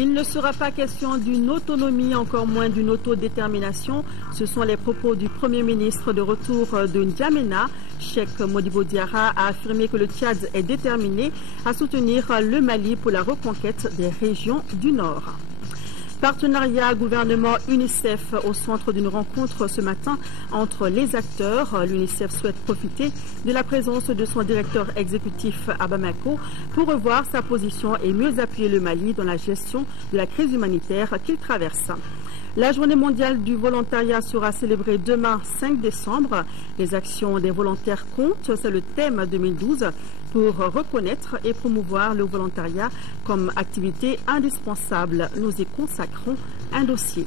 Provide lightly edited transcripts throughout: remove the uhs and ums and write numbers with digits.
Il ne sera pas question d'une autonomie, encore moins d'une autodétermination. Ce sont les propos du Premier ministre de retour de N'Djamena. Cheikh Modibo Diarra a affirmé que le Tchad est déterminé à soutenir le Mali pour la reconquête des régions du Nord. Partenariat gouvernement-UNICEF au centre d'une rencontre ce matin entre les acteurs. L'UNICEF souhaite profiter de la présence de son directeur exécutif à Bamako pour revoir sa position et mieux appuyer le Mali dans la gestion de la crise humanitaire qu'il traverse. La journée mondiale du volontariat sera célébrée demain 5 décembre. Les actions des volontaires comptent, c'est le thème 2012, pour reconnaître et promouvoir le volontariat comme activité indispensable. Nous y consacrons un dossier.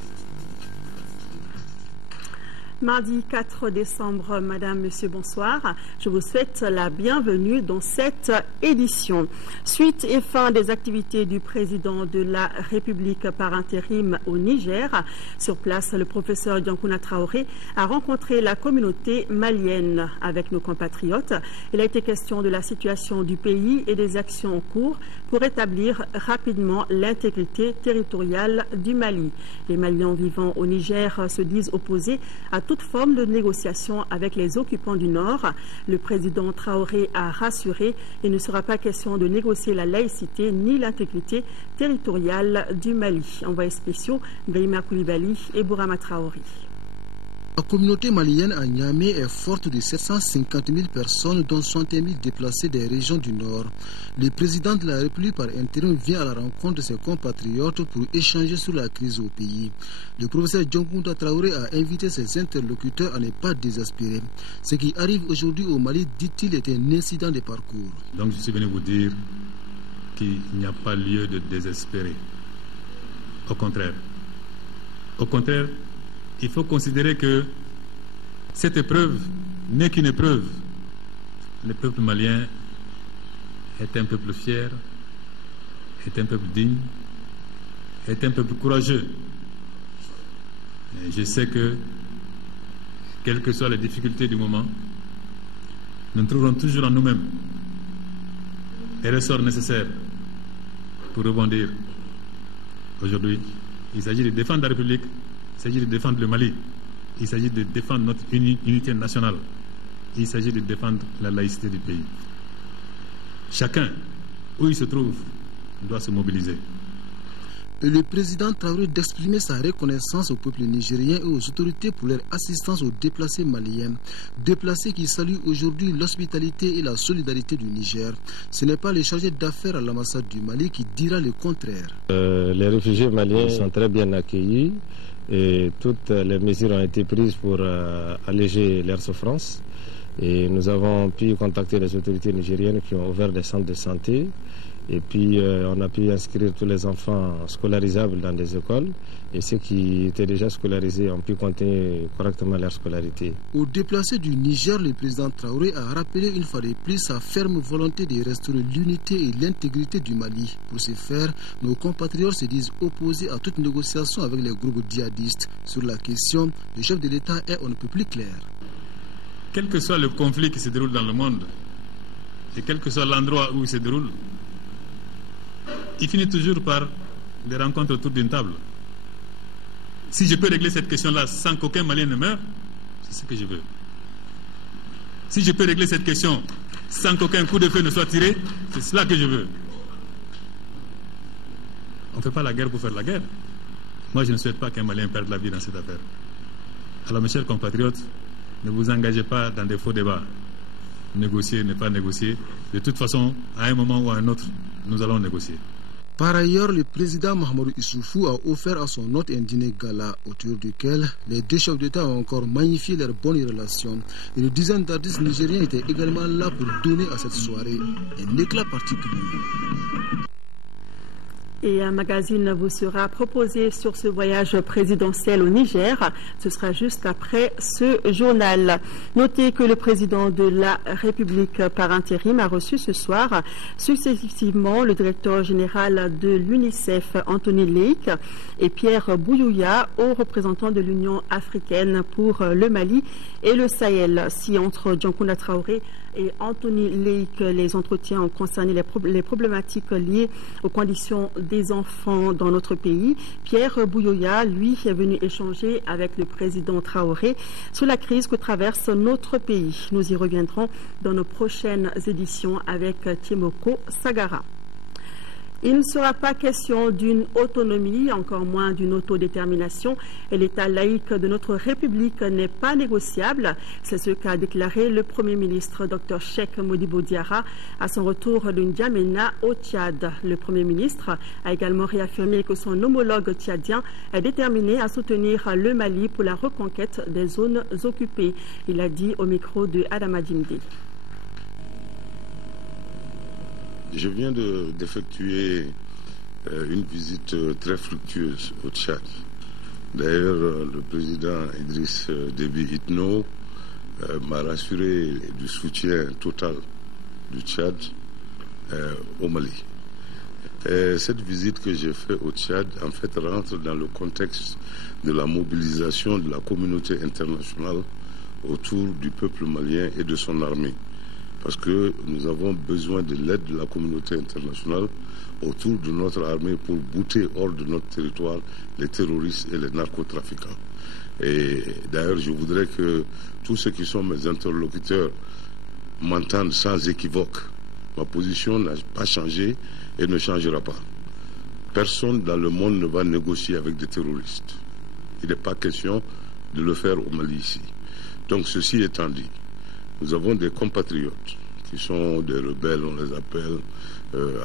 Mardi 4 décembre, Madame, Monsieur, bonsoir. Je vous souhaite la bienvenue dans cette édition. Suite et fin des activités du président de la République par intérim au Niger. Sur place, le professeur Diankouna Traoré a rencontré la communauté malienne avec nos compatriotes. Il a été question de la situation du pays et des actions en cours pour établir rapidement l'intégrité territoriale du Mali. Les Maliens vivant au Niger se disent opposés à toute forme de négociation avec les occupants du Nord. Le président Traoré a rassuré il ne sera pas question de négocier la laïcité ni l'intégrité territoriale du Mali. Envoyés spéciaux, Brahima Koulibaly et Bourama Traoré. La communauté malienne à Niamey est forte de 750 000 personnes, dont 60 000 déplacés des régions du Nord. Le président de la République par intérim vient à la rencontre de ses compatriotes pour échanger sur la crise au pays. Le professeur Diankouna Traoré a invité ses interlocuteurs à ne pas désespérer. Ce qui arrive aujourd'hui au Mali, dit-il, est un incident de parcours. Donc je suis venu vous dire qu'il n'y a pas lieu de désespérer. Au contraire, il faut considérer que cette épreuve n'est qu'une épreuve. Le peuple malien est un peuple fier, est un peuple digne, est un peuple courageux. Et je sais que, quelles que soient les difficultés du moment, nous trouverons toujours en nous-mêmes les ressorts nécessaires pour rebondir. Aujourd'hui, il s'agit de défendre la République. Il s'agit de défendre le Mali, il s'agit de défendre notre unité nationale, il s'agit de défendre la laïcité du pays. Chacun, où il se trouve, doit se mobiliser. Et le président Traoré d'exprimer sa reconnaissance au peuple nigérien et aux autorités pour leur assistance aux déplacés maliens. Déplacés qui saluent aujourd'hui l'hospitalité et la solidarité du Niger. Ce n'est pas le chargé d'affaires à l'ambassade du Mali qui dira le contraire. Les réfugiés maliens sont très bien accueillis. Et toutes les mesures ont été prises pour alléger leurs souffrances. Et nous avons pu contacter les autorités nigériennes qui ont ouvert des centres de santé. Et puis on a pu inscrire tous les enfants scolarisables dans des écoles. Et ceux qui étaient déjà scolarisés ont pu continuer correctement leur scolarité. Aux déplacés du Niger, le président Traoré a rappelé une fois de plus sa ferme volonté de restaurer l'unité et l'intégrité du Mali. Pour ce faire, nos compatriotes se disent opposés à toute négociation avec les groupes djihadistes. Sur la question, le chef de l'État est on ne peut plus clair. Quel que soit le conflit qui se déroule dans le monde, et quel que soit l'endroit où il se déroule, il finit toujours par des rencontres autour d'une table. Si je peux régler cette question-là sans qu'aucun Malien ne meure, c'est ce que je veux. Si je peux régler cette question sans qu'aucun coup de feu ne soit tiré, c'est cela que je veux. On ne fait pas la guerre pour faire la guerre. Moi, je ne souhaite pas qu'un Malien perde la vie dans cette affaire. Alors, mes chers compatriotes, ne vous engagez pas dans des faux débats. Négocier, ne pas négocier. De toute façon, à un moment ou à un autre, nous allons négocier. Par ailleurs, le président Mahamadou Issoufou a offert à son hôte un dîner gala autour duquel les deux chefs d'État ont encore magnifié leurs bonnes relations. Une dizaine d'artistes nigériens étaient également là pour donner à cette soirée un éclat particulier. Et un magazine vous sera proposé sur ce voyage présidentiel au Niger. Ce sera juste après ce journal. Notez que le président de la République par intérim a reçu ce soir successivement le directeur général de l'UNICEF, Anthony Leik, et Pierre Bouyouya, haut représentant de l'Union africaine pour le Mali et le Sahel. Si entre Diankouna Traoré et Anthony Leik, les entretiens ont concerné les problématiques liées aux conditions des enfants dans notre pays. Pierre Bouyoya, lui, est venu échanger avec le président Traoré sur la crise que traverse notre pays. Nous y reviendrons dans nos prochaines éditions avec Tiemoko Sagara. Il ne sera pas question d'une autonomie, encore moins d'une autodétermination, et l'État laïque de notre République n'est pas négociable. C'est ce qu'a déclaré le Premier ministre Dr Cheikh Modibo Diarra à son retour de N'Djamena au Tchad. Le Premier ministre a également réaffirmé que son homologue tchadien est déterminé à soutenir le Mali pour la reconquête des zones occupées. Il a dit au micro de Adama Djimdi. Je viens d'effectuer une visite très fructueuse au Tchad. D'ailleurs, le président Idriss Déby Itno m'a rassuré du soutien total du Tchad au Mali. Et cette visite que j'ai faite au Tchad, en fait, rentre dans le contexte de la mobilisation de la communauté internationale autour du peuple malien et de son armée. Parce que nous avons besoin de l'aide de la communauté internationale autour de notre armée pour bouter hors de notre territoire les terroristes et les narcotrafiquants. Et d'ailleurs, je voudrais que tous ceux qui sont mes interlocuteurs m'entendent sans équivoque. Ma position n'a pas changé et ne changera pas. Personne dans le monde ne va négocier avec des terroristes. Il n'est pas question de le faire au Mali ici. Donc ceci étant dit, nous avons des compatriotes qui sont des rebelles, on les appelle,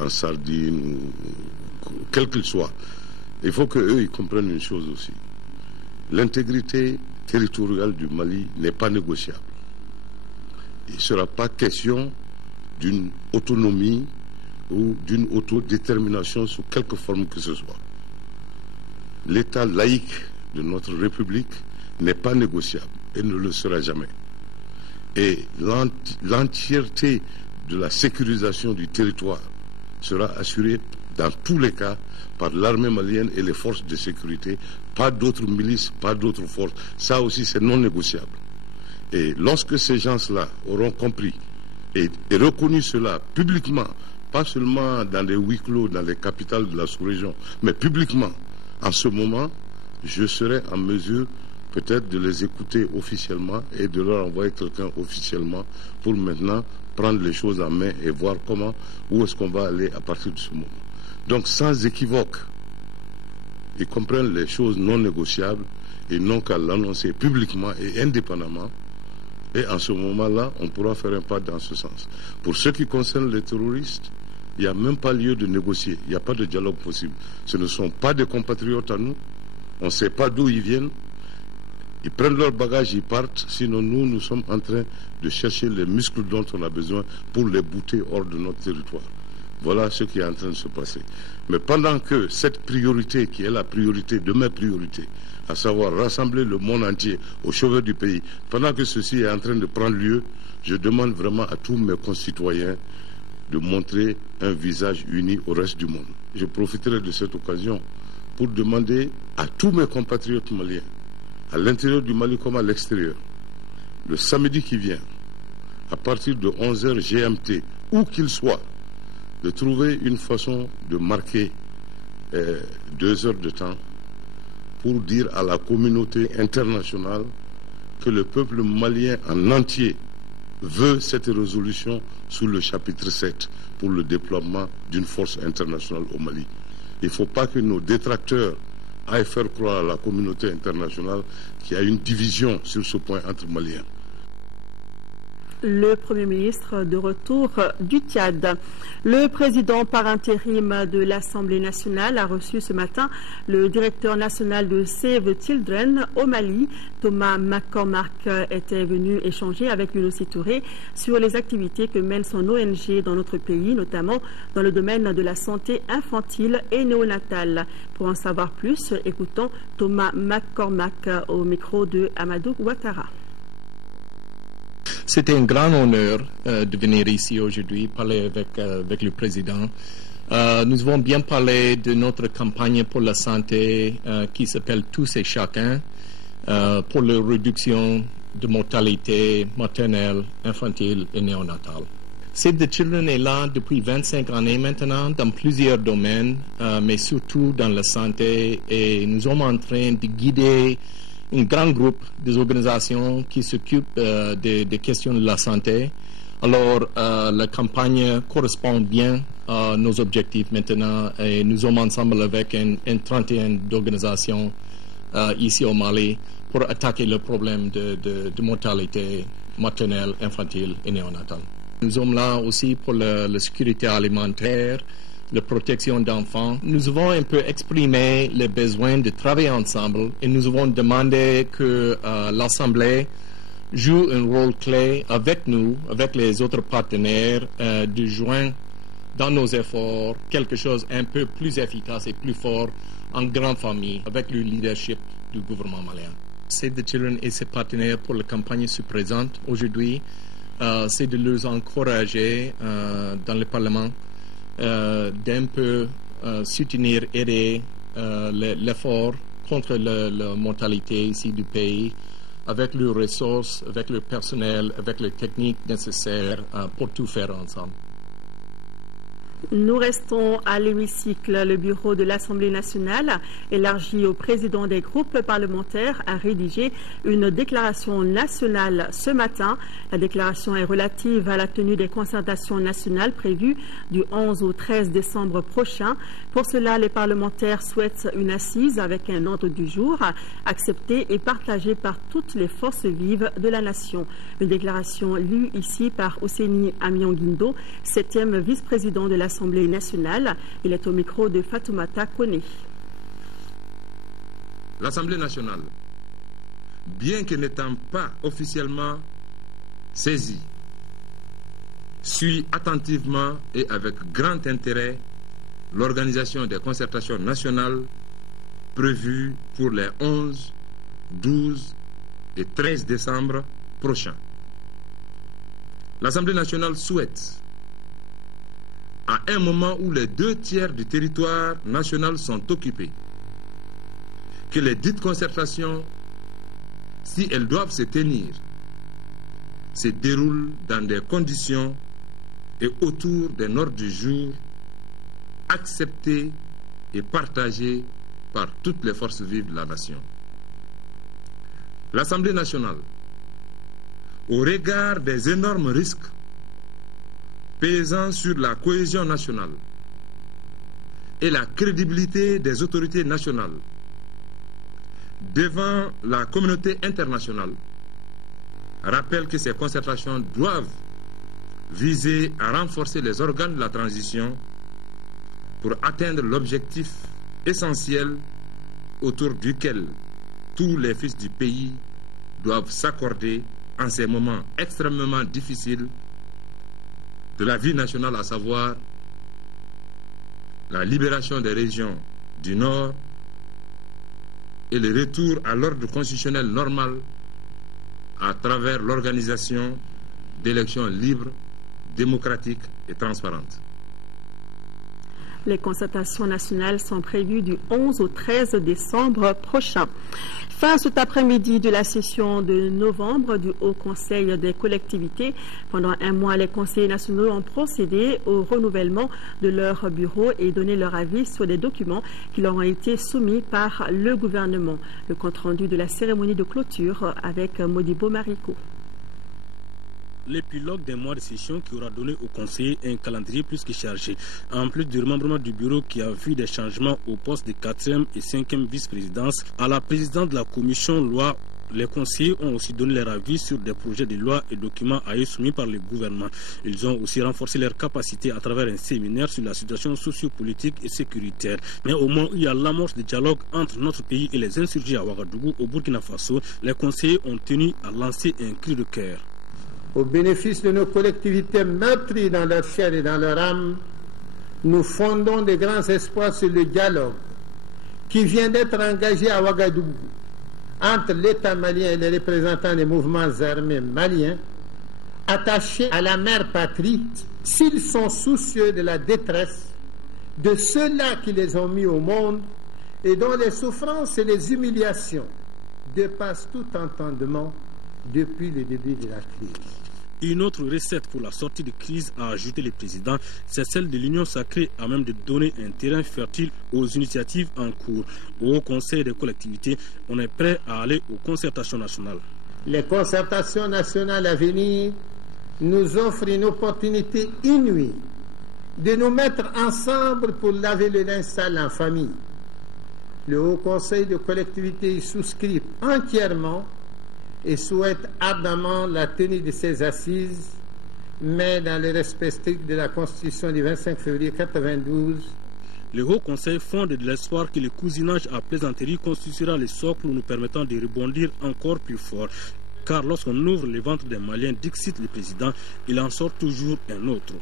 en sardine, ou quels qu'ils soient. Il faut qu'eux, ils comprennent une chose aussi. L'intégrité territoriale du Mali n'est pas négociable. Il ne sera pas question d'une autonomie ou d'une autodétermination sous quelque forme que ce soit. L'État laïque de notre République n'est pas négociable et ne le sera jamais. Et l'entièreté de la sécurisation du territoire sera assurée dans tous les cas par l'armée malienne et les forces de sécurité, pas d'autres milices, pas d'autres forces. Ça aussi, c'est non négociable. Et lorsque ces gens-là auront compris et reconnu cela publiquement, pas seulement dans les huis clos, dans les capitales de la sous-région, mais publiquement, en ce moment, je serai en mesure peut-être de les écouter officiellement et de leur envoyer quelqu'un officiellement pour maintenant prendre les choses en main et voir où est-ce qu'on va aller à partir de ce moment. Donc sans équivoque, ils comprennent les choses non négociables et non qu'à l'annoncer publiquement et indépendamment. Et en ce moment-là, on pourra faire un pas dans ce sens. Pour ce qui concerne les terroristes, il n'y a même pas lieu de négocier, il n'y a pas de dialogue possible. Ce ne sont pas des compatriotes à nous, on ne sait pas d'où ils viennent. Ils prennent leur bagage, ils partent. Sinon, nous sommes en train de chercher les muscles dont on a besoin pour les bouter hors de notre territoire. Voilà ce qui est en train de se passer. Mais pendant que cette priorité, qui est la priorité de mes priorités, à savoir rassembler le monde entier au chevet du pays, pendant que ceci est en train de prendre lieu, je demande vraiment à tous mes concitoyens de montrer un visage uni au reste du monde. Je profiterai de cette occasion pour demander à tous mes compatriotes maliens, à l'intérieur du Mali comme à l'extérieur, le samedi qui vient, à partir de 11h GMT, où qu'il soit, de trouver une façon de marquer 2 heures de temps pour dire à la communauté internationale que le peuple malien en entier veut cette résolution sous le chapitre 7 pour le déploiement d'une force internationale au Mali. Il ne faut pas que nos détracteurs aille faire croire à la communauté internationale qu'il y a une division sur ce point entre Maliens. Le Premier ministre de retour du Tchad. Le président par intérim de l'Assemblée nationale a reçu ce matin le directeur national de Save Children au Mali. Thomas McCormack était venu échanger avec Younousi Touré sur les activités que mène son ONG dans notre pays, notamment dans le domaine de la santé infantile et néonatale. Pour en savoir plus, écoutons Thomas McCormack au micro de Amadou Ouattara. C'était un grand honneur de venir ici aujourd'hui parler avec le président. Nous avons bien parlé de notre campagne pour la santé qui s'appelle Tous et Chacun pour la réduction de mortalité maternelle, infantile et néonatale. Save the Children est là depuis 25 années maintenant dans plusieurs domaines, mais surtout dans la santé. Et nous sommes en train de guider un grand groupe des organisations qui s'occupent des questions de la santé. Alors, la campagne correspond bien à nos objectifs maintenant. Et nous sommes ensemble avec une trentaine d'organisations ici au Mali pour attaquer le problème de mortalité maternelle, infantile et néonatale. Nous sommes là aussi pour la sécurité alimentaire, la protection d'enfants. Nous avons un peu exprimé les besoins de travailler ensemble et nous avons demandé que l'Assemblée joue un rôle clé avec nous, avec les autres partenaires, de joindre dans nos efforts quelque chose un peu plus efficace et plus fort en grande famille avec le leadership du gouvernement malien. Save the Children et ses partenaires pour la campagne se présentent aujourd'hui. C'est de les encourager dans le Parlement d'un peu soutenir, aider l'effort contre la mortalité ici du pays avec leurs ressources, avec le personnel, avec les techniques nécessaires pour tout faire ensemble. Nous restons à l'hémicycle. Le bureau de l'Assemblée nationale, élargi aux présidents des groupes parlementaires, a rédigé une déclaration nationale ce matin. La déclaration est relative à la tenue des concertations nationales prévues du 11 au 13 décembre prochain. Pour cela, les parlementaires souhaitent une assise avec un ordre du jour accepté et partagé par toutes les forces vives de la nation. Une déclaration lue ici par Ouseni Amion-Guindo, 7e vice-président de l'Assemblée nationale. Il est au micro de Fatoumata Kone. L'Assemblée nationale, bien que n'étant pas officiellement saisie, suit attentivement et avec grand intérêt l'organisation des concertations nationales prévues pour les 11, 12 et 13 décembre prochains. L'Assemblée nationale souhaite, à un moment où les 2/3 du territoire national sont occupés, que les dites concertations, si elles doivent se tenir, se déroulent dans des conditions et autour d'un ordre du jour accepté et partagé par toutes les forces vives de la nation. L'Assemblée nationale, au regard des énormes risques pesant sur la cohésion nationale et la crédibilité des autorités nationales devant la communauté internationale, rappelle que ces concertations doivent viser à renforcer les organes de la transition pour atteindre l'objectif essentiel autour duquel tous les fils du pays doivent s'accorder en ces moments extrêmement difficiles de la vie nationale, à savoir la libération des régions du Nord et le retour à l'ordre constitutionnel normal à travers l'organisation d'élections libres, démocratiques et transparentes. Les concertations nationales sont prévues du 11 au 13 décembre prochain. Fin cet après-midi de la session de novembre du Haut Conseil des collectivités. Pendant un mois, les conseillers nationaux ont procédé au renouvellement de leur bureau et donné leur avis sur des documents qui leur ont été soumis par le gouvernement. Le compte-rendu de la cérémonie de clôture avec Modibo Mariko. L'épilogue d'un mois de session qui aura donné au conseiller un calendrier plus que chargé. En plus du remembrement du bureau qui a vu des changements au poste de 4e et 5e vice-présidence, à la présidente de la commission loi, les conseillers ont aussi donné leur avis sur des projets de loi et documents à eux soumis par le gouvernement. Ils ont aussi renforcé leurs capacités à travers un séminaire sur la situation sociopolitique et sécuritaire. Mais au moment où il y a l'amorce du dialogue entre notre pays et les insurgés à Ouagadougou, au Burkina Faso, les conseillers ont tenu à lancer un cri de cœur. Au bénéfice de nos collectivités meurtries dans leur chair et dans leur âme, nous fondons de grands espoirs sur le dialogue qui vient d'être engagé à Ouagadougou entre l'État malien et les représentants des mouvements armés maliens, attachés à la mère patrie, s'ils sont soucieux de la détresse de ceux-là qui les ont mis au monde et dont les souffrances et les humiliations dépassent tout entendement depuis le début de la crise. Une autre recette pour la sortie de crise, a ajouté le président, c'est celle de l'union sacrée à même de donner un terrain fertile aux initiatives en cours. Au Conseil des collectivités, on est prêt à aller aux concertations nationales. Les concertations nationales à venir nous offrent une opportunité inouïe de nous mettre ensemble pour laver le linge sale en famille. Le Haut Conseil de collectivité y souscrit entièrement et souhaite ardemment la tenue de ces assises, mais dans le respect strict de la Constitution du 25 février 1992. Le Haut Conseil fonde de l'espoir que le cousinage à plaisanterie constituera le socle nous permettant de rebondir encore plus fort. Car lorsqu'on ouvre le ventre des Maliens, dixit le président, il en sort toujours un autre.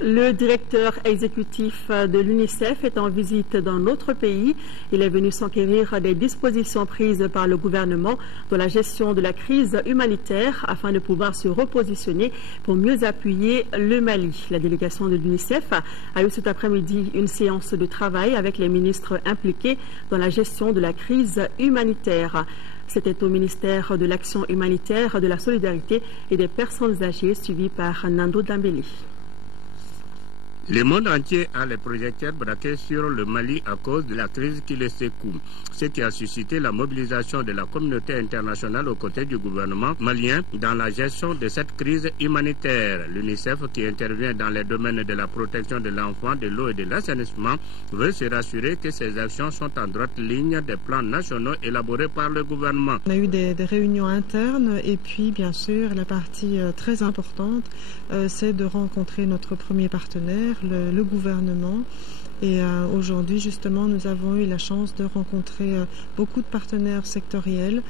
Le directeur exécutif de l'UNICEF est en visite dans notre pays. Il est venu s'enquérir des dispositions prises par le gouvernement dans la gestion de la crise humanitaire afin de pouvoir se repositionner pour mieux appuyer le Mali. La délégation de l'UNICEF a eu cet après-midi une séance de travail avec les ministres impliqués dans la gestion de la crise humanitaire. C'était au ministère de l'Action humanitaire, de la Solidarité et des personnes âgées, suivi par Nando Dambélé. Le monde entier a les projecteurs braqués sur le Mali à cause de la crise qui le secoue, ce qui a suscité la mobilisation de la communauté internationale aux côtés du gouvernement malien dans la gestion de cette crise humanitaire. L'UNICEF, qui intervient dans les domaines de la protection de l'enfant, de l'eau et de l'assainissement, veut se rassurer que ces actions sont en droite ligne des plans nationaux élaborés par le gouvernement. On a eu des réunions internes et puis bien sûr la partie très importante c'est de rencontrer notre premier partenaire, le gouvernement. Et aujourd'hui, justement, nous avons eu la chance de rencontrer beaucoup de partenaires sectoriels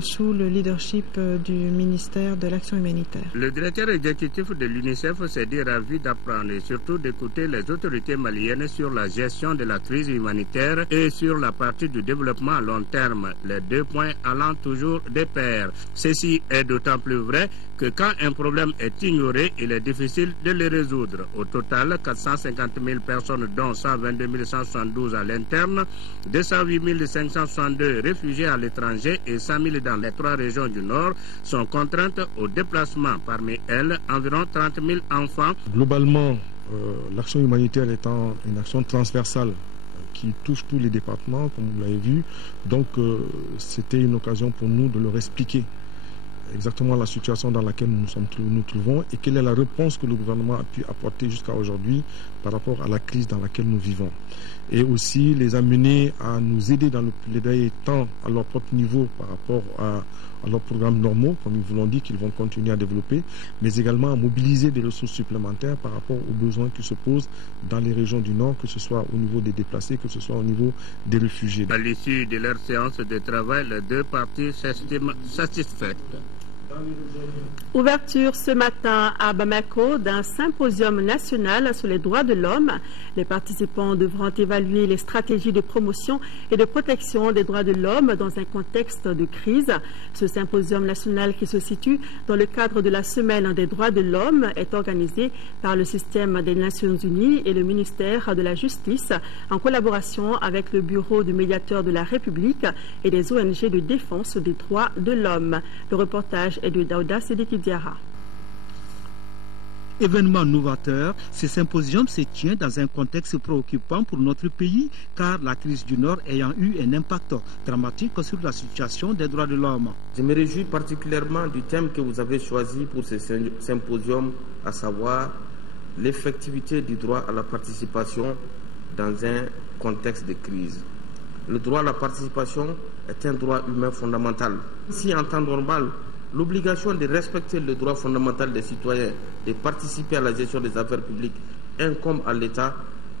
sous le leadership du ministère de l'Action humanitaire. Le directeur exécutif de l'UNICEF s'est dit ravi d'apprendre et surtout d'écouter les autorités maliennes sur la gestion de la crise humanitaire et sur la partie du développement à long terme, les deux points allant toujours de pair. Ceci est d'autant plus vrai que quand un problème est ignoré, il est difficile de le résoudre. Au total, 450 000 personnes, dont 122 172 à l'interne, 208 562 réfugiés à l'étranger et 100 000 dans les 3 régions du Nord, sont contraintes au déplacement. Parmi elles, environ 30 000 enfants. Globalement, l'action humanitaire étant une action transversale qui touche tous les départements, comme vous l'avez vu, donc c'était une occasion pour nous de leur expliquer exactement la situation dans laquelle nous trouvons et quelle est la réponse que le gouvernement a pu apporter jusqu'à aujourd'hui par rapport à la crise dans laquelle nous vivons. Et aussi les amener à nous aider dans le plaidoyer tant à leur propre niveau par rapport à leurs programmes normaux, comme ils vous l'ont dit, qu'ils vont continuer à développer, mais également à mobiliser des ressources supplémentaires par rapport aux besoins qui se posent dans les régions du Nord, que ce soit au niveau des déplacés, que ce soit au niveau des réfugiés. À l'issue de leur séance de travail, les deux parties s'estiment satisfaites. Ouverture ce matin à Bamako d'un symposium national sur les droits de l'homme. Les participants devront évaluer les stratégies de promotion et de protection des droits de l'homme dans un contexte de crise. Ce symposium national qui se situe dans le cadre de la Semaine des droits de l'homme est organisé par le système des Nations Unies et le ministère de la Justice en collaboration avec le Bureau du médiateur de la République et des ONG de défense des droits de l'homme. Le reportage est de Daouda Sediki Diara. Événement novateur, ce symposium se tient dans un contexte préoccupant pour notre pays car la crise du Nord ayant eu un impact dramatique sur la situation des droits de l'homme. Je me réjouis particulièrement du thème que vous avez choisi pour ce symposium, à savoir l'effectivité du droit à la participation dans un contexte de crise. Le droit à la participation est un droit humain fondamental. Si en temps normal, l'obligation de respecter le droit fondamental des citoyens de participer à la gestion des affaires publiques incombe à l'État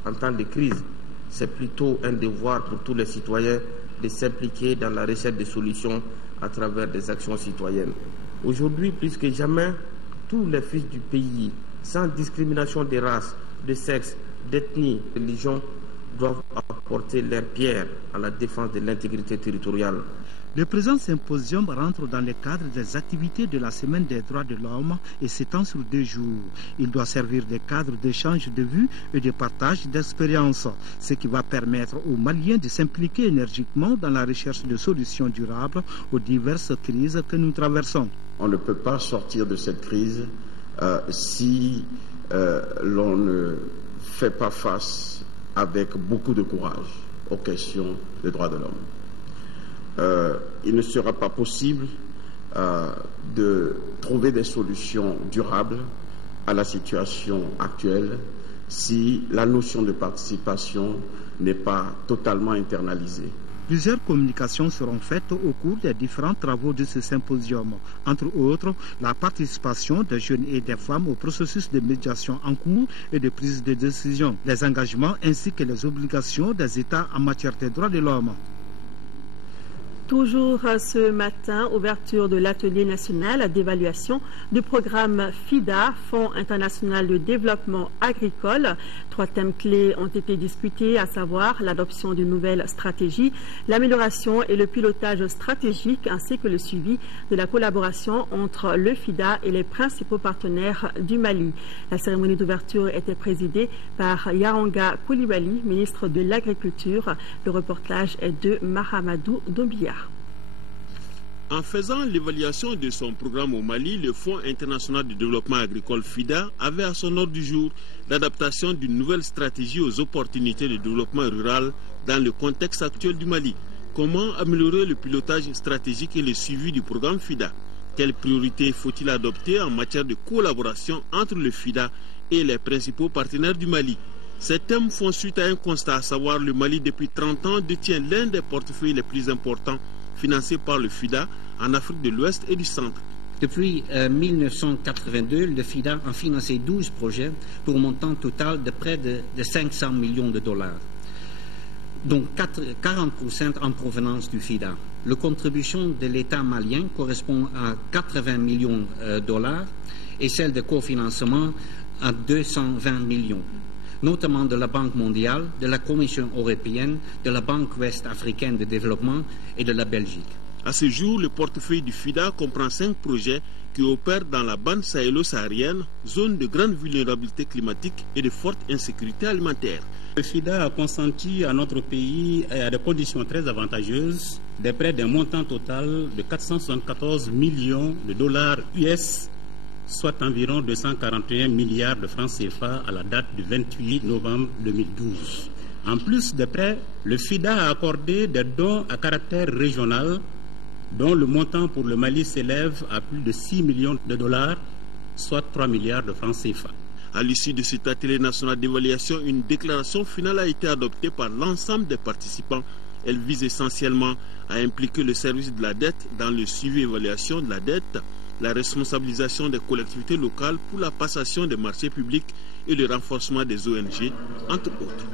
en temps de crise. C'est plutôt un devoir pour tous les citoyens de s'impliquer dans la recherche de solutions à travers des actions citoyennes. Aujourd'hui, plus que jamais, tous les fils du pays, sans discrimination de race, de sexe, d'ethnie, de religion, doivent apporter leur pierre à la défense de l'intégrité territoriale. Le présent symposium rentre dans le cadre des activités de la Semaine des droits de l'homme et s'étend sur 2 jours. Il doit servir de cadre d'échange de vues et de partage d'expériences, ce qui va permettre aux Maliens de s'impliquer énergiquement dans la recherche de solutions durables aux diverses crises que nous traversons. On ne peut pas sortir de cette crise si l'on ne fait pas face avec beaucoup de courage aux questions des droits de l'homme. Il ne sera pas possible de trouver des solutions durables à la situation actuelle si la notion de participation n'est pas totalement internalisée. Plusieurs communications seront faites au cours des différents travaux de ce symposium. Entre autres, la participation des jeunes et des femmes au processus de médiation en cours et de prise de décision, les engagements ainsi que les obligations des États en matière des droits de l'homme. Toujours ce matin, ouverture de l'atelier national d'évaluation du programme FIDA, Fonds international de développement agricole. 3 thèmes clés ont été discutés, à savoir l'adoption d'une nouvelle stratégie, l'amélioration et le pilotage stratégique, ainsi que le suivi de la collaboration entre le FIDA et les principaux partenaires du Mali. La cérémonie d'ouverture était présidée par Yaranga Koulibaly, ministre de l'Agriculture. Le reportage est de Mahamadou Dombia. En faisant l'évaluation de son programme au Mali, le Fonds international de développement agricole FIDA avait à son ordre du jour l'adaptation d'une nouvelle stratégie aux opportunités de développement rural dans le contexte actuel du Mali. Comment améliorer le pilotage stratégique et le suivi du programme FIDA? Quelles priorités faut-il adopter en matière de collaboration entre le FIDA et les principaux partenaires du Mali? Ces thèmes font suite à un constat, à savoir le Mali depuis 30 ans détient l'un des portefeuilles les plus importants financé par le FIDA en Afrique de l'Ouest et du Centre. Depuis 1982, le FIDA a financé 12 projets pour un montant total de près de 500 millions de dollars, dont 40% en provenance du FIDA. La contribution de l'État malien correspond à 80 millions de dollars et celle de cofinancement à 220 millions. Notamment de la Banque mondiale, de la Commission européenne, de la Banque ouest-africaine de développement et de la Belgique. À ce jour, le portefeuille du FIDA comprend 5 projets qui opèrent dans la bande sahélo-saharienne, zone de grande vulnérabilité climatique et de forte insécurité alimentaire. Le FIDA a consenti à notre pays à des conditions très avantageuses, de près d'un montant total de 474 millions de dollars US, soit environ 241 milliards de francs CFA à la date du 28 novembre 2012. En plus de prêts, le FIDA a accordé des dons à caractère régional dont le montant pour le Mali s'élève à plus de 6 millions de dollars, soit 3 milliards de francs CFA. À l'issue de cet atelier national d'évaluation, une déclaration finale a été adoptée par l'ensemble des participants. Elle vise essentiellement à impliquer le service de la dette dans le suivi et évaluation de la dette, la responsabilisation des collectivités locales pour la passation des marchés publics et le renforcement des ONG, entre autres.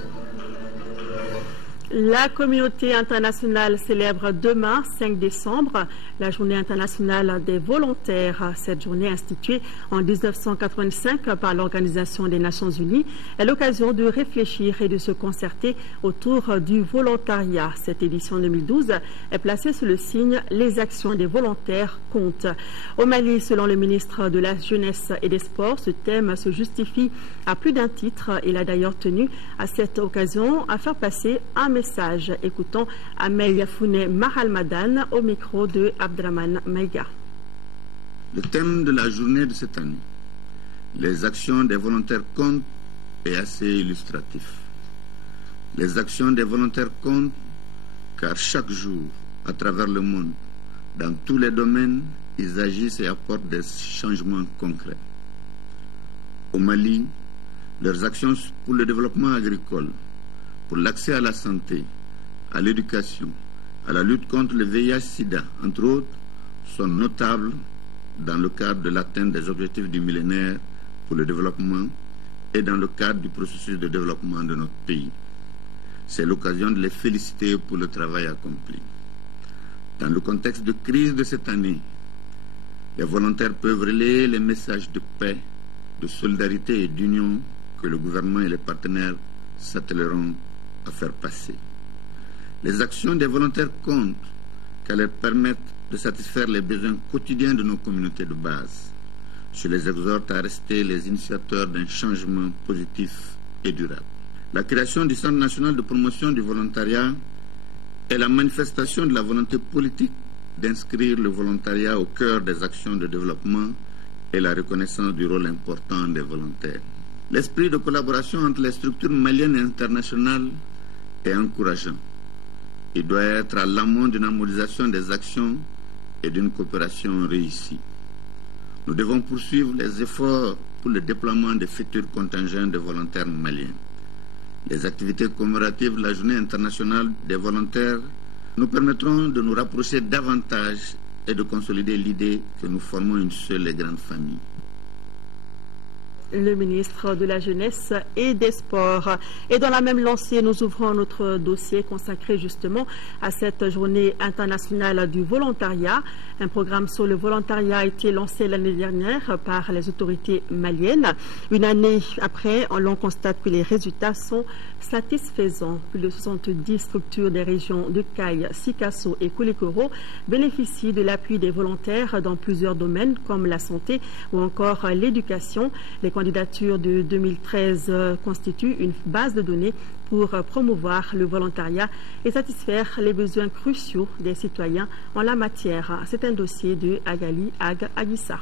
La communauté internationale célèbre demain, 5 décembre, la journée internationale des volontaires. Cette journée instituée en 1985 par l'Organisation des Nations Unies est l'occasion de réfléchir et de se concerter autour du volontariat. Cette édition 2012 est placée sous le signe « Les actions des volontaires comptent ». Au Mali, selon le ministre de la Jeunesse et des Sports, ce thème se justifie à plus d'un titre. Il a d'ailleurs tenu à cette occasion à faire passer un message. Écoutons Amel Yafouné Mahalmadan au micro de Abdraman Maïga. Le thème de la journée de cette année, les actions des volontaires comptent, est assez illustratif. Les actions des volontaires comptent car chaque jour, à travers le monde, dans tous les domaines, ils agissent et apportent des changements concrets. Au Mali, leurs actions pour le développement agricole, pour l'accès à la santé, à l'éducation, à la lutte contre le VIH-Sida, entre autres, sont notables dans le cadre de l'atteinte des objectifs du millénaire pour le développement et dans le cadre du processus de développement de notre pays. C'est l'occasion de les féliciter pour le travail accompli. Dans le contexte de crise de cette année, les volontaires peuvent relayer les messages de paix, de solidarité et d'union que le gouvernement et les partenaires s'attelleront à faire passer. Les actions des volontaires comptent car elles permettent de satisfaire les besoins quotidiens de nos communautés de base. Je les exhorte à rester les initiateurs d'un changement positif et durable. La création du Centre national de promotion du volontariat est la manifestation de la volonté politique d'inscrire le volontariat au cœur des actions de développement et la reconnaissance du rôle important des volontaires. L'esprit de collaboration entre les structures maliennes et internationales est encourageant. Il doit être à l'amont d'une harmonisation des actions et d'une coopération réussie. Nous devons poursuivre les efforts pour le déploiement des futurs contingents de volontaires maliens. Les activités commémoratives de la Journée internationale des volontaires nous permettront de nous rapprocher davantage et de consolider l'idée que nous formons une seule et grande famille. Le ministre de la Jeunesse et des Sports. Et dans la même lancée, nous ouvrons notre dossier consacré justement à cette journée internationale du volontariat. Un programme sur le volontariat a été lancé l'année dernière par les autorités maliennes. Une année après, l'on constate que les résultats sont satisfaisants. Plus de 70 structures des régions de Caille, Sikasso et Koulikoro bénéficient de l'appui des volontaires dans plusieurs domaines comme la santé ou encore l'éducation. Les candidatures de 2013 constituent une base de données pour promouvoir le volontariat et satisfaire les besoins cruciaux des citoyens en la matière. C'est un dossier de Agali Ag Agissa.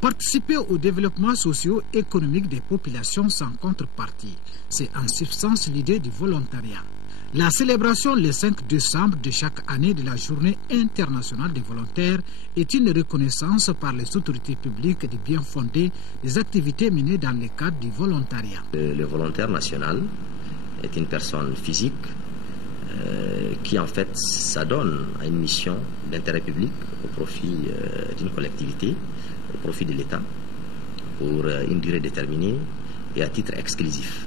Participer au développement socio-économique des populations sans contrepartie, c'est en substance l'idée du volontariat. La célébration le 5 décembre de chaque année de la Journée internationale des volontaires est une reconnaissance par les autorités publiques du bien fondé des activités menées dans le cadre du volontariat. Le volontaire national est une personne physique qui en fait s'adonne à une mission d'intérêt public au profit d'une collectivité, au profit de l'État, pour une durée déterminée et à titre exclusif.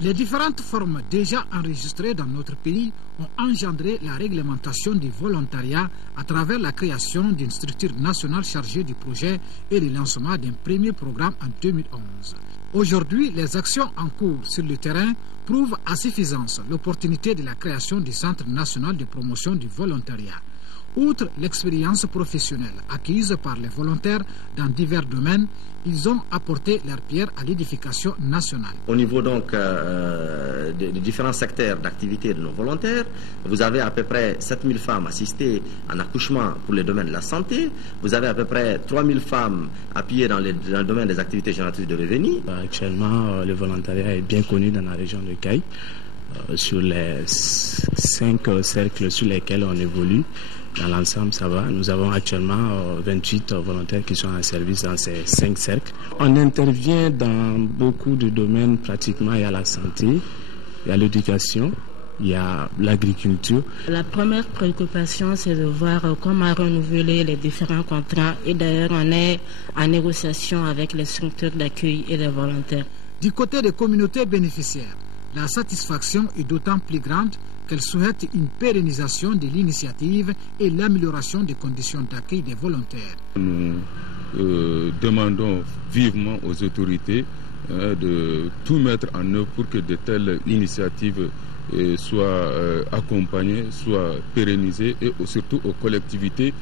Les différentes formes déjà enregistrées dans notre pays ont engendré la réglementation du volontariat à travers la création d'une structure nationale chargée du projet et le lancement d'un premier programme en 2011. Aujourd'hui, les actions en cours sur le terrain prouvent à suffisance l'opportunité de la création du Centre national de promotion du volontariat. Outre l'expérience professionnelle acquise par les volontaires dans divers domaines, ils ont apporté leur pierre à l'édification nationale. Au niveau donc des différents secteurs d'activité de nos volontaires, vous avez à peu près 7000 femmes assistées en accouchement pour le domaine de la santé. Vous avez à peu près 3000 femmes appuyées dans le domaine des activités génératrices de revenus. Actuellement, le volontariat est bien connu dans la région de Caille. Sur les 5 cercles sur lesquels on évolue, dans l'ensemble, ça va. Nous avons actuellement 28 volontaires qui sont en service dans ces 5 cercles. On intervient dans beaucoup de domaines pratiquement. Il y a la santé, il y a l'éducation, il y a l'agriculture. La première préoccupation, c'est de voir comment renouveler les différents contrats. Et d'ailleurs, on est en négociation avec les structures d'accueil et les volontaires. Du côté des communautés bénéficiaires, la satisfaction est d'autant plus grande qu'elle souhaite une pérennisation de l'initiative et l'amélioration des conditions d'accueil des volontaires. Nous demandons vivement aux autorités de tout mettre en œuvre pour que de telles initiatives soient accompagnées, soient pérennisées et surtout aux collectivités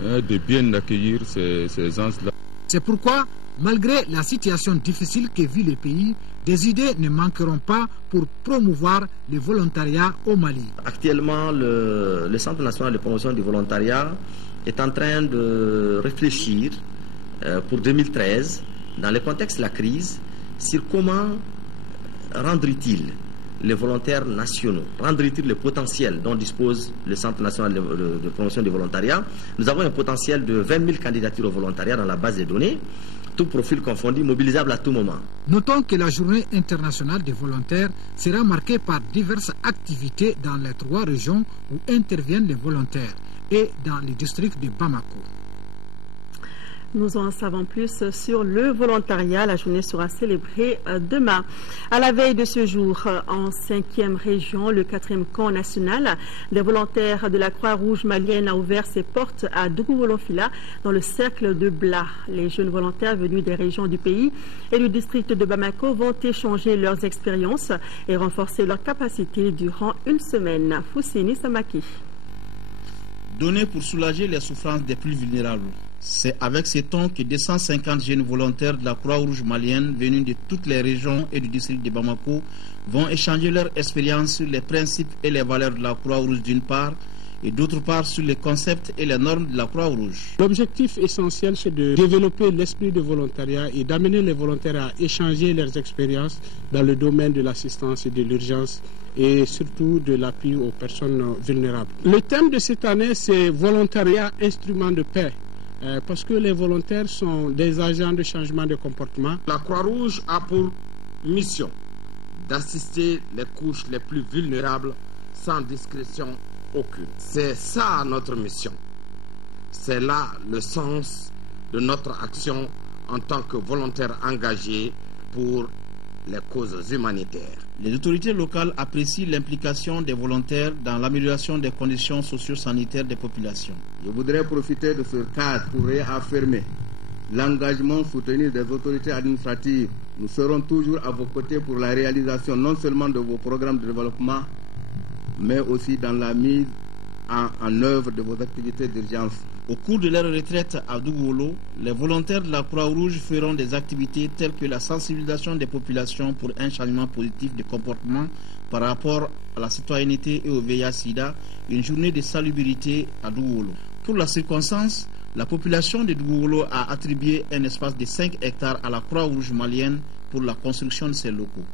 de bien accueillir ces gens-là. C'est pourquoi, malgré la situation difficile que vit le pays, des idées ne manqueront pas pour promouvoir le volontariat au Mali. Actuellement, le Centre national de promotion du volontariat est en train de réfléchir pour 2013, dans le contexte de la crise, sur comment rendre utile les volontaires nationaux, rendre utile le potentiel dont dispose le Centre national de promotion du volontariat. Nous avons un potentiel de 20 000 candidatures au volontariat dans la base de données, tout profil confondu, mobilisable à tout moment. Notons que la journée internationale des volontaires sera marquée par diverses activités dans les 3 régions où interviennent les volontaires et dans le district de Bamako. Nous en savons plus sur le volontariat. La journée sera célébrée demain. À la veille de ce jour, en 5e région, le 4e camp national des volontaires de la Croix-Rouge malienne a ouvert ses portes à Dougou-Wolonfila dans le cercle de Bla. Les jeunes volontaires venus des régions du pays et du district de Bamako vont échanger leurs expériences et renforcer leurs capacités durant une semaine. Foussini Samaki. Donné pour soulager les souffrances des plus vulnérables. C'est avec ces tons que 250 jeunes volontaires de la Croix-Rouge malienne venus de toutes les régions et du district de Bamako vont échanger leur expérience sur les principes et les valeurs de la Croix-Rouge d'une part, et d'autre part sur les concepts et les normes de la Croix-Rouge. L'objectif essentiel, c'est de développer l'esprit de volontariat et d'amener les volontaires à échanger leurs expériences dans le domaine de l'assistance et de l'urgence et surtout de l'appui aux personnes vulnérables. Le thème de cette année, c'est volontariat, instrument de paix, parce que les volontaires sont des agents de changement de comportement. La Croix-Rouge a pour mission d'assister les couches les plus vulnérables sans discrétion aucune. C'est ça notre mission. C'est là le sens de notre action en tant que volontaires engagés pour les causes humanitaires. Les autorités locales apprécient l'implication des volontaires dans l'amélioration des conditions socio-sanitaires des populations. Je voudrais profiter de ce cadre pour réaffirmer l'engagement soutenu des autorités administratives. Nous serons toujours à vos côtés pour la réalisation non seulement de vos programmes de développement, mais aussi dans la mise en œuvre de vos activités d'urgence. Au cours de leur retraite à Dougoulou, les volontaires de la Croix-Rouge feront des activités telles que la sensibilisation des populations pour un changement positif de comportement par rapport à la citoyenneté et au VIH-Sida, une journée de salubrité à Dougoulou. Pour la circonstance, la population de Dougoulou a attribué un espace de 5 hectares à la Croix-Rouge malienne pour la construction de ses locaux.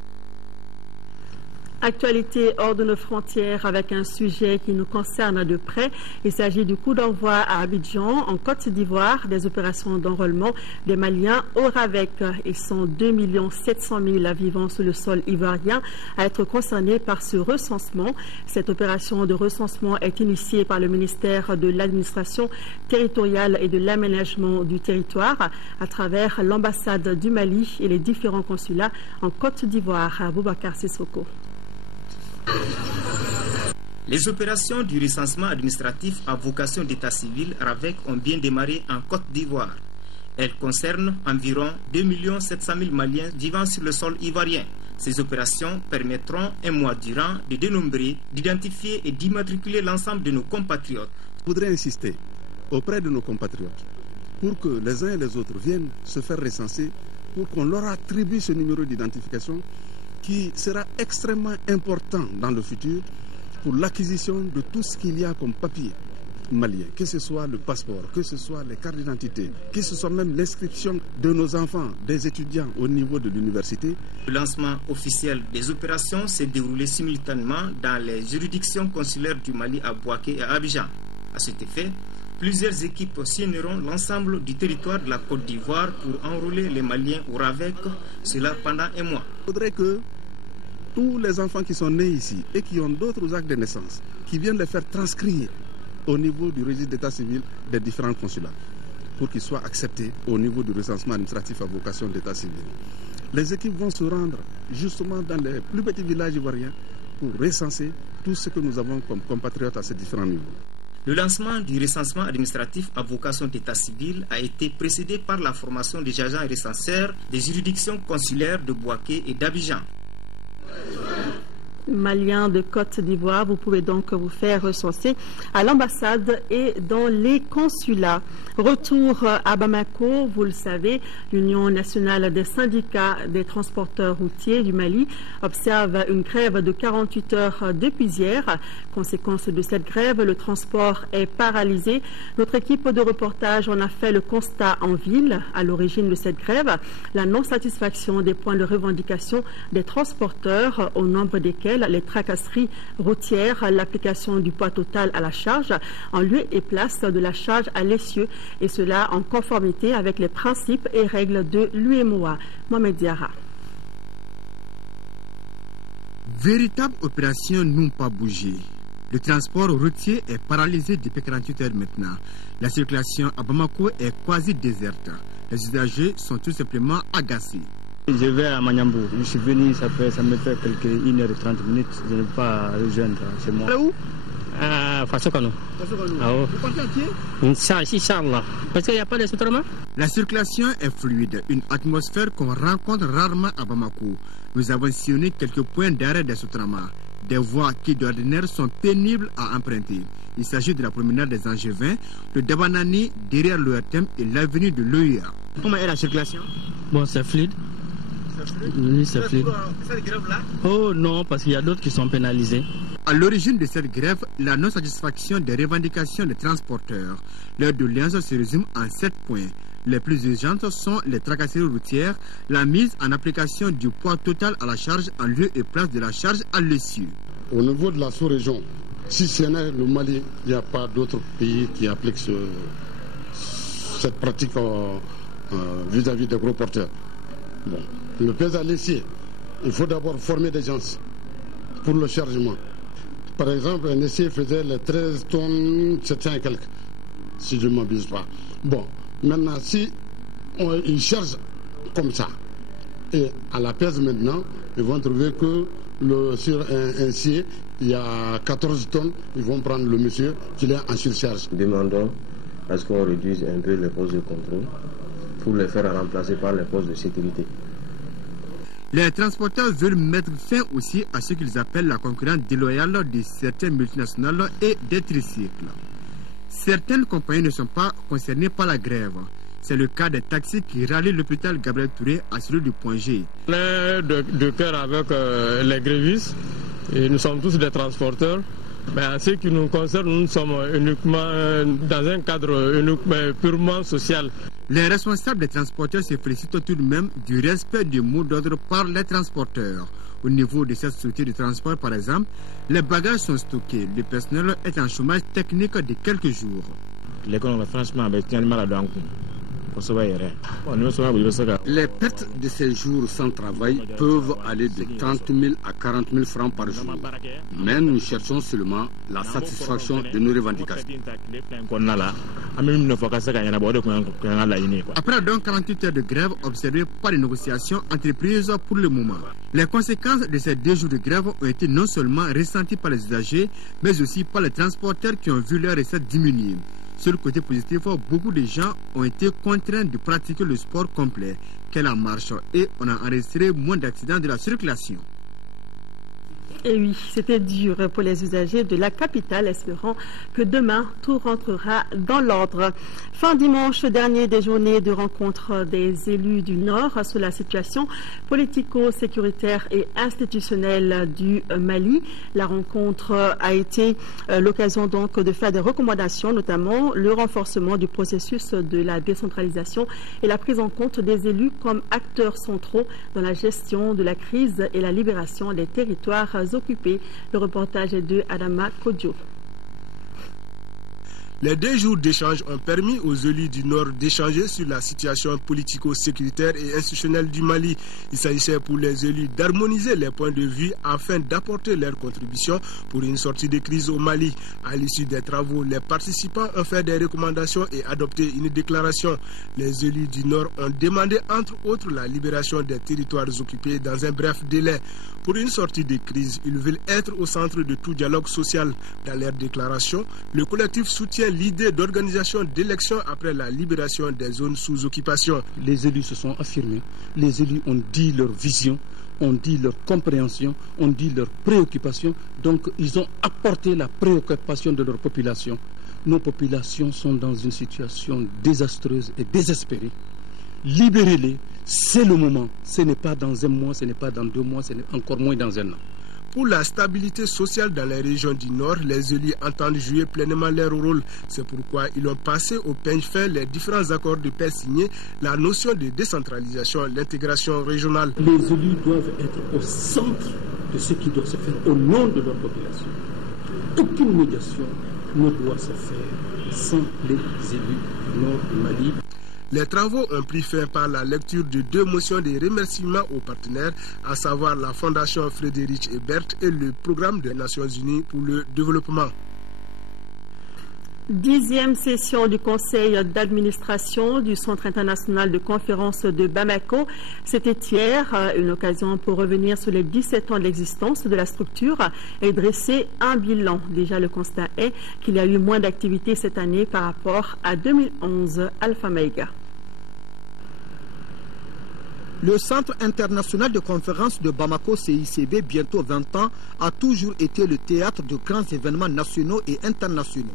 Actualité hors de nos frontières avec un sujet qui nous concerne de près. Il s'agit du coup d'envoi à Abidjan, en Côte d'Ivoire, des opérations d'enrôlement des Maliens au RAVEC. Ils sont 2 700 000 vivant sous le sol ivoirien à être concernés par ce recensement. Cette opération de recensement est initiée par le ministère de l'Administration territoriale et de l'aménagement du territoire à travers l'ambassade du Mali et les différents consulats en Côte d'Ivoire. Boubacar Sissoko. Les opérations du recensement administratif à vocation d'état civil RAVEC ont bien démarré en Côte d'Ivoire. Elles concernent environ 2 700 000 Maliens vivant sur le sol ivoirien. Ces opérations permettront un mois durant de dénombrer, d'identifier et d'immatriculer l'ensemble de nos compatriotes. Je voudrais insister auprès de nos compatriotes pour que les uns et les autres viennent se faire recenser, pour qu'on leur attribue ce numéro d'identification qui sera extrêmement important dans le futur pour l'acquisition de tout ce qu'il y a comme papier malien, que ce soit le passeport, que ce soit les cartes d'identité, que ce soit même l'inscription de nos enfants, des étudiants au niveau de l'université. Le lancement officiel des opérations s'est déroulé simultanément dans les juridictions consulaires du Mali à Bouaké et à Abidjan. À cet effet, plusieurs équipes sillonneront l'ensemble du territoire de la Côte d'Ivoire pour enrôler les Maliens au RAVEC, cela pendant un mois. Il faudrait que tous les enfants qui sont nés ici et qui ont d'autres actes de naissance, qui viennent les faire transcrire au niveau du registre d'état civil des différents consulats, pour qu'ils soient acceptés au niveau du recensement administratif à vocation d'état civil. Les équipes vont se rendre justement dans les plus petits villages ivoiriens pour recenser tout ce que nous avons comme compatriotes à ces différents niveaux. Le lancement du recensement administratif à vocation d'état civil a été précédé par la formation des agents et recenseurs des juridictions consulaires de Bouaké et d'Abidjan. Maliens de Côte d'Ivoire, vous pouvez donc vous faire recenser à l'ambassade et dans les consulats. Retour à Bamako, vous le savez, l'Union nationale des syndicats des transporteurs routiers du Mali observe une grève de 48 heures depuis hier. Conséquence de cette grève, le transport est paralysé. Notre équipe de reportage en a fait le constat en ville. À l'origine de cette grève, la non-satisfaction des points de revendication des transporteurs, au nombre desquels les tracasseries routières, l'application du poids total à la charge en lieu et place de la charge à l'essieu, et cela en conformité avec les principes et règles de l'UEMOA. Mohamed Diarra. Véritables opérations n'ont pas bougé. Le transport routier est paralysé depuis 48 heures maintenant. La circulation à Bamako est quasi déserte. Les usagers sont tout simplement agacés. Je vais à Magnambo. Je suis venu, ça me fait 1h30 minutes. Je ne vais pas rejoindre chez moi. Où? À Fassokano. Ah, oh. Vous partez à pied? Inch'Allah. Parce qu'il n'y a pas de soutrenement. La circulation est fluide, une atmosphère qu'on rencontre rarement à Bamako. Nous avons sillonné quelques points d'arrêt des soutrenements. Des voies qui d'ordinaire sont pénibles à emprunter. Il s'agit de la promenade des Angevins, le Dabanani derrière l'ORTM et l'avenue de l'OIA. Comment est la circulation? Bon, c'est fluide. Oui, c'est fluide. Cette grève-là? Oh non, parce qu'il y a d'autres qui sont pénalisés. À l'origine de cette grève, la non-satisfaction des revendications des transporteurs. Leur doléance se résume en 7 points. Les plus urgentes sont les tracasseries routières, la mise en application du poids total à la charge en lieu et place de la charge à l'essieu. Au niveau de la sous-région, si ce n'est le Mali, il n'y a pas d'autres pays qui appliquent cette pratique vis-à-vis des gros porteurs. Bon. Le pèse à l'essier, il faut d'abord former des gens pour le chargement. Par exemple, un essier faisait les 13 tonnes 700 et quelques, si je ne m'abuse pas. Bon, maintenant, si ils chargent comme ça, et à la pèse maintenant, ils vont trouver que sur un essier, il y a 14 tonnes, ils vont prendre le monsieur qui est en surcharge. Demandons à ce qu'on réduise un peu les postes de contrôle pour les faire remplacer par les postes de sécurité. Les transporteurs veulent mettre fin aussi à ce qu'ils appellent la concurrence déloyale de certaines multinationales et des tricycles. Certaines compagnies ne sont pas concernées par la grève. C'est le cas des taxis qui rallient l'hôpital Gabriel Touré à celui du Point G. On est de cœur avec les grévistes et nous sommes tous des transporteurs. Mais en ce qui nous concerne, nous sommes uniquement dans un cadre purement social. Les responsables des transporteurs se félicitent tout de même du respect du mot d'ordre par les transporteurs. Au niveau de cette structure de transport, par exemple, les bagages sont stockés. Le personnel est en chômage technique de quelques jours. L'économie, franchement, est mal à les pertes de ces jours sans travail peuvent aller de 30 000 à 40 000 francs par jour. Mais nous cherchons seulement la satisfaction de nos revendications. Après donc 48 heures de grève observées par les négociations entreprises pour le moment, les conséquences de ces 2 jours de grève ont été non seulement ressenties par les usagers, mais aussi par les transporteurs qui ont vu leurs recettes diminuer. Sur le côté positif, beaucoup de gens ont été contraints de pratiquer le sport complet qu'est la marche et on a enregistré moins d'accidents de la circulation. Et oui, c'était dur pour les usagers de la capitale, espérant que demain, tout rentrera dans l'ordre. Fin dimanche dernier, des journées de rencontre des élus du Nord sur la situation politico-sécuritaire et institutionnelle du Mali. La rencontre a été l'occasion donc de faire des recommandations, notamment le renforcement du processus de la décentralisation et la prise en compte des élus comme acteurs centraux dans la gestion de la crise et la libération des territoires occupés. Le reportage est de Adama Kodjo. Les 2 jours d'échange ont permis aux élus du Nord d'échanger sur la situation politico-sécuritaire et institutionnelle du Mali. Il s'agissait pour les élus d'harmoniser les points de vue afin d'apporter leur contribution pour une sortie de crise au Mali. À l'issue des travaux, les participants ont fait des recommandations et adopté une déclaration. Les élus du Nord ont demandé entre autres la libération des territoires occupés dans un bref délai. Pour une sortie de crise, ils veulent être au centre de tout dialogue social. Dans leur déclaration, le collectif soutient l'idée d'organisation d'élections après la libération des zones sous occupation. Les élus se sont affirmés, les élus ont dit leur vision, ont dit leur compréhension, ont dit leurs préoccupations, donc ils ont apporté la préoccupation de leur population. Nos populations sont dans une situation désastreuse et désespérée. Libérez-les, c'est le moment. Ce n'est pas dans un mois, ce n'est pas dans 2 mois, ce n'est encore moins dans un an. Pour la stabilité sociale dans les régions du Nord, les élus entendent jouer pleinement leur rôle. C'est pourquoi ils ont passé au peigne fin les différents accords de paix signés, la notion de décentralisation, l'intégration régionale. Les élus doivent être au centre de ce qui doit se faire au nom de leur population. Aucune médiation ne doit se faire sans les élus du Nord du Mali. Les travaux ont pris fin par la lecture de 2 motions de remerciement aux partenaires, à savoir la Fondation Frédéric Ebert et le Programme des Nations Unies pour le développement. 10e session du conseil d'administration du Centre international de conférence de Bamako. C'était hier une occasion pour revenir sur les 17 ans d'existence de la structure et dresser un bilan. Déjà, le constat est qu'il y a eu moins d'activités cette année par rapport à 2011. Alpha Maïga. Le Centre international de conférences de Bamako, CICB, bientôt 20 ans, a toujours été le théâtre de grands événements nationaux et internationaux.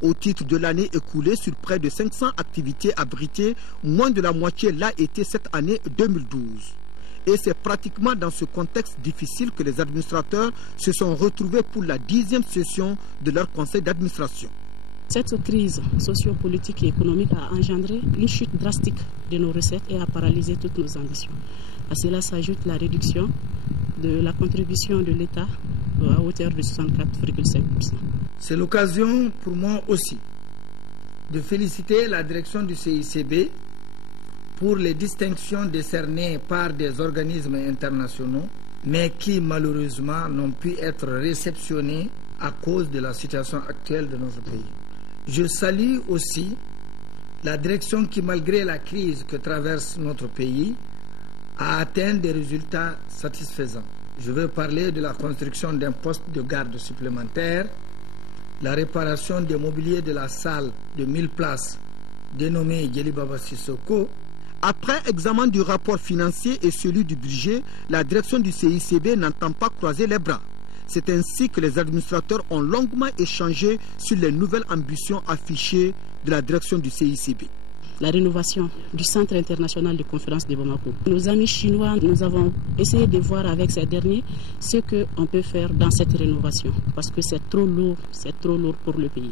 Au titre de l'année écoulée, sur près de 500 activités abritées, moins de la moitié l'a été cette année 2012. Et c'est pratiquement dans ce contexte difficile que les administrateurs se sont retrouvés pour la 10e session de leur conseil d'administration. Cette crise sociopolitique et économique a engendré une chute drastique de nos recettes et a paralysé toutes nos ambitions. À cela s'ajoute la réduction de la contribution de l'État à hauteur de 64,5%. C'est l'occasion pour moi aussi de féliciter la direction du CICB pour les distinctions décernées par des organismes internationaux, mais qui malheureusement n'ont pu être réceptionnées à cause de la situation actuelle de notre pays. Je salue aussi la direction qui, malgré la crise que traverse notre pays, a atteint des résultats satisfaisants. Je veux parler de la construction d'un poste de garde supplémentaire, la réparation des mobiliers de la salle de 1000 places dénommée Djelibaba Sissoko. Après examen du rapport financier et celui du budget, la direction du CICB n'entend pas croiser les bras. C'est ainsi que les administrateurs ont longuement échangé sur les nouvelles ambitions affichées de la direction du CICB. La rénovation du Centre international de conférences de Bamako. Nos amis chinois, nous avons essayé de voir avec ces derniers ce qu'on peut faire dans cette rénovation, parce que c'est trop lourd pour le pays.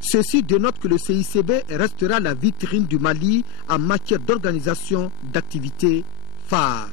Ceci dénote que le CICB restera la vitrine du Mali en matière d'organisation d'activités phares.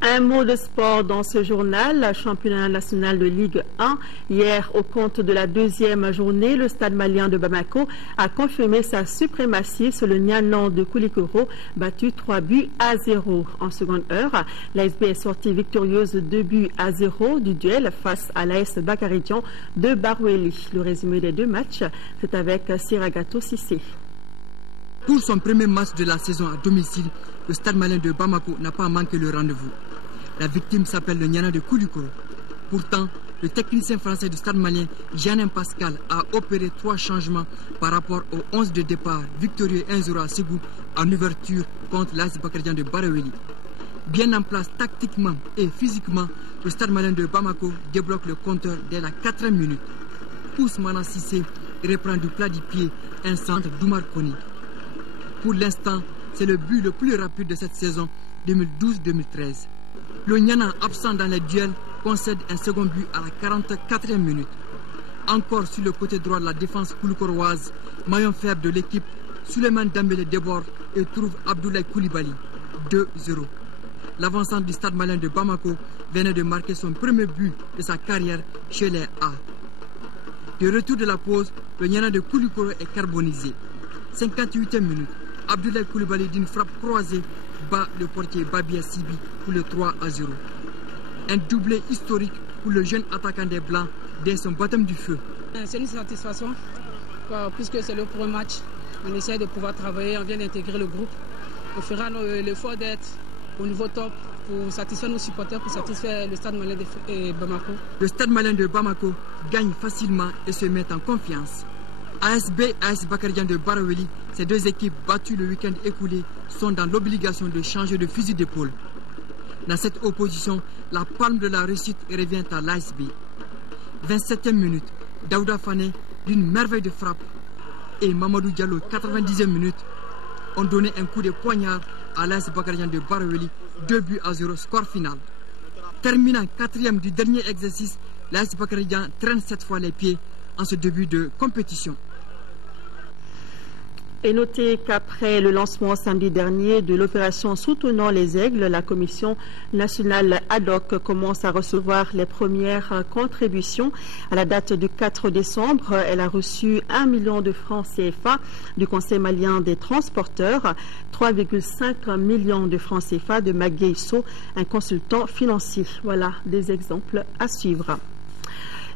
Un mot de sport dans ce journal, le championnat national de Ligue 1. Hier, au compte de la deuxième journée, le stade malien de Bamako a confirmé sa suprématie sur le Nianan de Koulikoro, battu 3-0. En seconde heure, l'ASB est sortie victorieuse 2-0 du duel face à l'AS Bakaridian de Baroueli. Le résumé des deux matchs, c'est avec Siragato Sissé. Pour son premier match de la saison à domicile, le stade malien de Bamako n'a pas manqué le rendez-vous. La victime s'appelle le Niana de Koulikoro. Pourtant, le technicien français du stade malien, Jeannin Pascal, a opéré 3 changements par rapport au 11 de départ victorieux 1-0 à Ségou en ouverture contre l'AS Bakaridian de Baroueli. Bien en place tactiquement et physiquement, le stade malien de Bamako débloque le compteur dès la 4e minute. Ousmana Sissé reprend du plat du pied un centre d'Oumar Koni. Pour l'instant, c'est le but le plus rapide de cette saison 2012-2013. Le Niana, absent dans les duels, concède un second but à la 44e minute. Encore sur le côté droit de la défense koulikoroise, maillon faible de l'équipe, Souleymane Dembélé déborde et trouve Abdoulaye Koulibaly, 2-0. L'avancement du stade malien de Bamako venait de marquer son premier but de sa carrière chez les A. De retour de la pause, le Niana de Koulikoro est carbonisé. 58e minute, Abdoulaye Koulibaly d'une frappe croisée bat le portier Babia Sibi pour le 3-0. Un doublé historique pour le jeune attaquant des Blancs dès son baptême du feu. C'est une satisfaction puisque c'est le premier match. On essaie de pouvoir travailler, on vient d'intégrer le groupe. On fera l'effort d'être au niveau top pour satisfaire nos supporters, pour satisfaire le stade malien de Bamako. Le stade malien de Bamako gagne facilement et se met en confiance. ASB et AS Bakaridian de Baroueli, ces deux équipes battues le week-end écoulé, sont dans l'obligation de changer de fusil d'épaule. Dans cette opposition, la palme de la réussite revient à l'ASB. 27e minute, Daouda Fane d'une merveille de frappe et Mamadou Diallo, 90e minute, ont donné un coup de poignard à l'AS Bakaridian de Baroueli, 2-0, score final. Terminant 4e du dernier exercice, l'AS Bakaridian traîne cette fois les pieds en ce début de compétition. Et notez qu'après le lancement samedi dernier de l'opération Soutenons les Aigles, la Commission nationale ad hoc commence à recevoir les premières contributions. À la date du 4 décembre, elle a reçu 1 million de francs CFA du Conseil malien des transporteurs, 3,5 millions de francs CFA de Magueiso, un consultant financier. Voilà des exemples à suivre.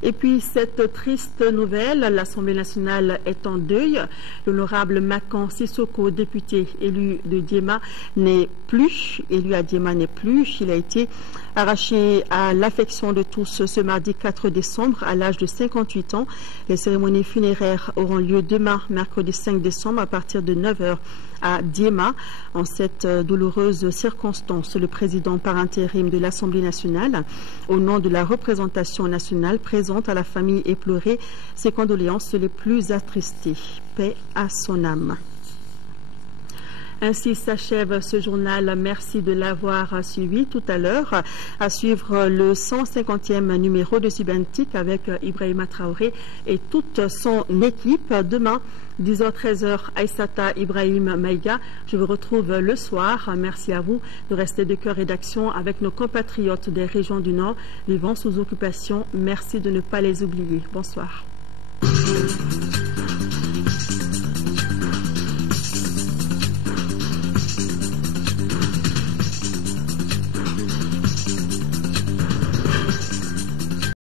Et puis cette triste nouvelle, l'Assemblée nationale est en deuil. L'honorable Makan Sissoko, député élu de Diema, n'est plus. Élu à Diema n'est plus. Il a été Arraché à l'affection de tous ce mardi 4 décembre à l'âge de 58 ans, les cérémonies funéraires auront lieu demain, mercredi 5 décembre, à partir de 9h à Diema. En cette douloureuse circonstance, le président par intérim de l'Assemblée nationale, au nom de la représentation nationale, présente à la famille éplorée ses condoléances les plus attristées. Paix à son âme. Ainsi s'achève ce journal. Merci de l'avoir suivi. Tout à l'heure, à suivre le 150e numéro de Subantique avec Ibrahima Traoré et toute son équipe. Demain, 10h-13h, Aïssata Ibrahim Maïga. Je vous retrouve le soir. Merci à vous de rester de cœur et d'action avec nos compatriotes des régions du Nord vivant sous occupation. Merci de ne pas les oublier. Bonsoir.